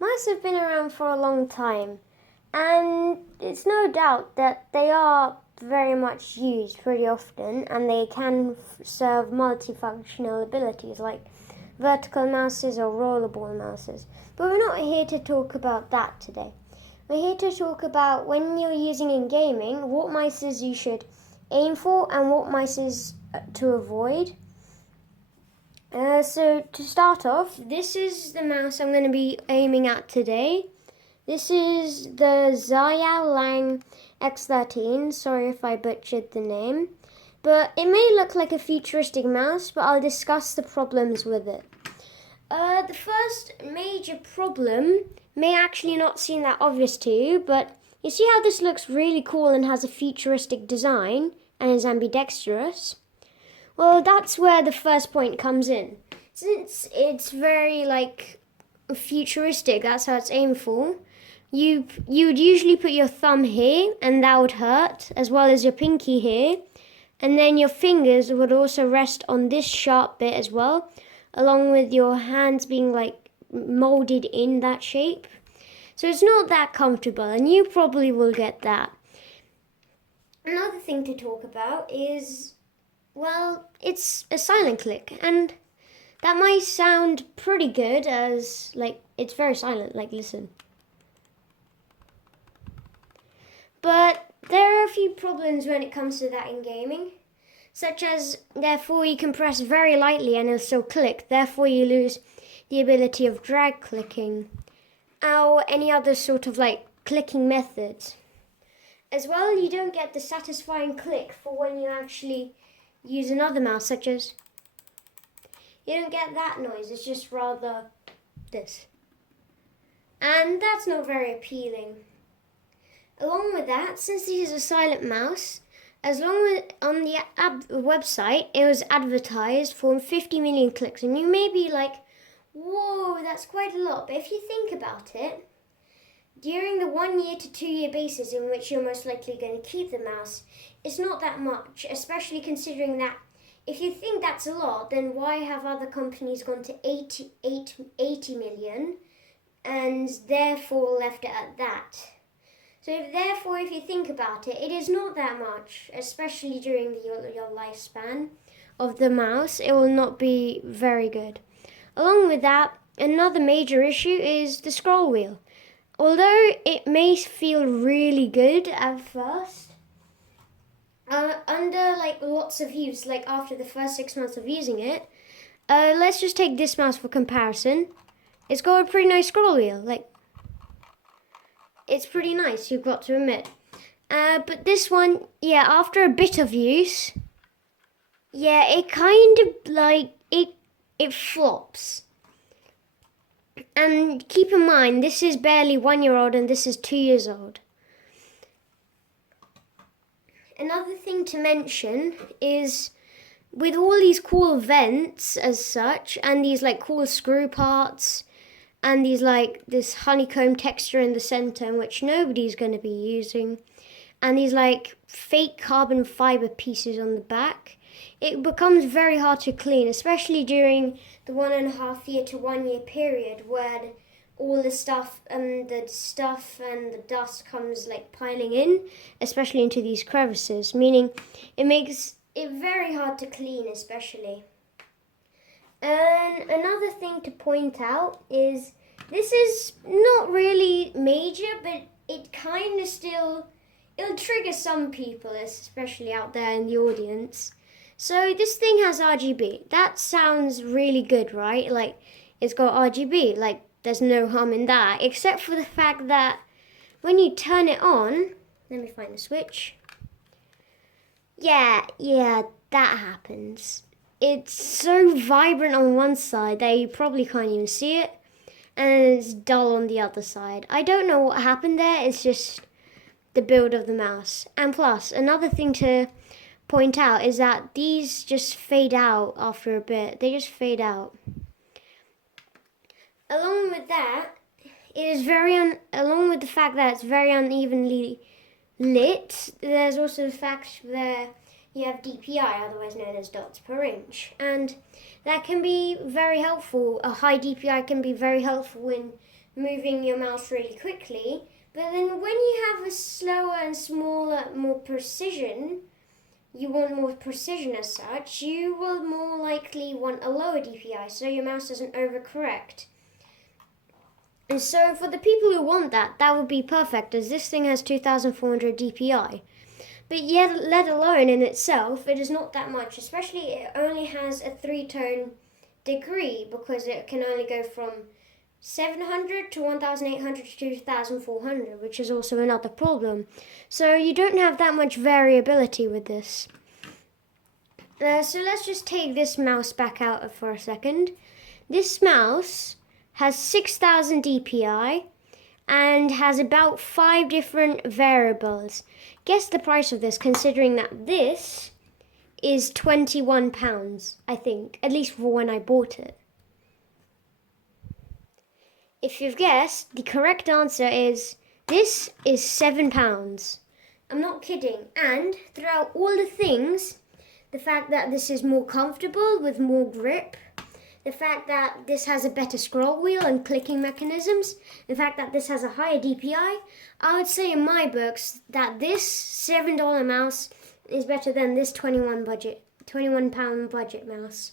Mice have been around for a long time, and it's no doubt that they are very much used pretty often, and they can serve multifunctional abilities like vertical mouses or rollerball mouses. But we're not here to talk about that today. We're here to talk about when you're using in gaming, what mices you should aim for and what mices to avoid. So to start off, this is the mouse I'm going to be aiming at today. This is the Ziyou X13. Sorry if I butchered the name. But it may look like a futuristic mouse, but I'll discuss the problems with it. The first major problem may actually not seem that obvious to you, but you see how this looks really cool and has a futuristic design and is ambidextrous? Well, that's where the first point comes in. Since it's very futuristic, that's how it's aimed for. You would usually put your thumb here, and that would hurt, as well as your pinky here, and then your fingers would also rest on this sharp bit as well, along with your hands being molded in that shape. So it's not that comfortable, and you probably will get that. Another thing to talk about is, well, it's a silent click, and that might sound pretty good as, it's very silent, listen. But there are a few problems when it comes to that in gaming, such as, therefore you can press very lightly and it'll still click, therefore you lose the ability of drag clicking, or any other sort of clicking methods. As well, you don't get the satisfying click for when you actually use another mouse, such as, you don't get that noise, it's just rather this. And that's not very appealing. Along with that, since this is a silent mouse, as long as on the website it was advertised for 50 million clicks, and you may be like, whoa, that's quite a lot, but if you think about it, during the 1 year to 2 year basis in which you're most likely going to keep the mouse, it's not that much, especially considering that if you think that's a lot, then why have other companies gone to 80 million and therefore left it at that? So if you think about it, it is not that much, especially during your lifespan of the mouse. It will not be very good. Along with that, another major issue is the scroll wheel. Although it may feel really good at first, under lots of use, after the first 6 months of using it, let's just take this mouse for comparison. It's got a pretty nice scroll wheel, it's pretty nice, you've got to admit. But this one, after a bit of use, it kind of it flops. And keep in mind, this is barely 1 year old and this is 2 years old. Another thing to mention is, with all these cool vents as such, and these cool screw parts, and these this honeycomb texture in the center, which nobody's going to be using, and these fake carbon fiber pieces on the back, it becomes very hard to clean, especially during the 1.5 year to 1 year period where all the stuff and the dust comes piling in, especially into these crevices, meaning it makes it very hard to clean, especially. And another thing to point out is, this is not really major, but it kind of it'll trigger some people, especially out there in the audience. So this thing has RGB. That sounds really good, right? It's got RGB. There's no harm in that, except for the fact that when you turn it on, let me find the switch. Yeah, that happens. It's so vibrant on one side that you probably can't even see it, and it's dull on the other side. I don't know what happened there, it's just the build of the mouse. And plus, another thing to point out is that these just fade out after a bit. They just fade out. Along with that, along with the fact that it's very unevenly lit, there's also the fact that you have DPI, otherwise known as dots per inch, and that can be very helpful. A high DPI can be very helpful in moving your mouse really quickly. But then when you have a slower and smaller, more precision, you want more precision as such, you will more likely want a lower DPI so your mouse doesn't overcorrect. And so for the people who want that, that would be perfect, as this thing has 2400 DPI. But yet, let alone in itself, it is not that much, especially it only has a 3-tone degree, because it can only go from 700 to 1800 to 2400, which is also another problem. So you don't have that much variability with this. So let's just take this mouse back out for a second. This mouse has 6000 DPI and has about 5 different variables. Guess the price of this, considering that this is £21, I think, at least for when I bought it. If you've guessed, the correct answer is this is £7. I'm not kidding. And throughout all the things, the fact that this is more comfortable with more grip, the fact that this has a better scroll wheel and clicking mechanisms, the fact that this has a higher DPI, I would say in my books that this $7 mouse is better than this £21 budget mouse.